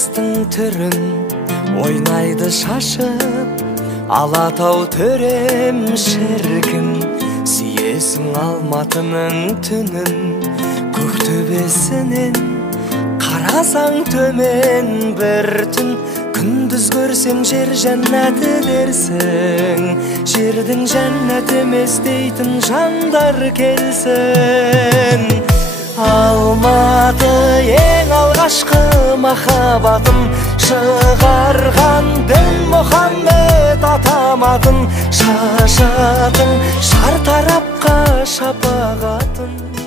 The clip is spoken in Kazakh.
жастың түрін ойнайды шашып, Алатау төрем шіркін, сүйесің Алматының түнін. Көктөбесінен қарасаң төмен бір түн, күндіз көрсең жер жәннаты дерсің. Жердің жәннат емес дейтін жандар келсін. Алматы ең алғашқы махаббатым, шығарған дін Мұхаммед атаматын, шашатын шартарапқа шапағатын.